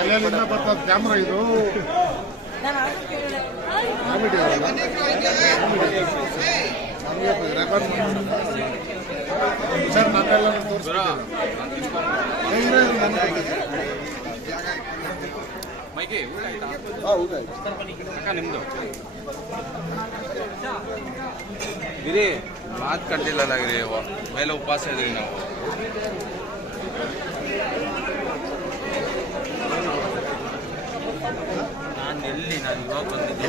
ಎಲ್ಲೆಲ್ಲಿಂದ ಬರ್ತದ ಕ್ಯಾಮ್ರಾ ಇದು. ಸರ್ ನನ್ನೆಲ್ಲ ಮೈಗೆ ಊಟ ಅಕ್ಕ ನಿಮ್ದು? ಇರಿ ಮಾತು ಕಂಡಿಲ್ಲ ಮೇಲೆ ಉಪವಾಸ ಇದ್ರಿ ನಾವು. ಎಲ್ಲಿ ನಾನು ಇವಾಗ ಬಂದಿದ್ದೆ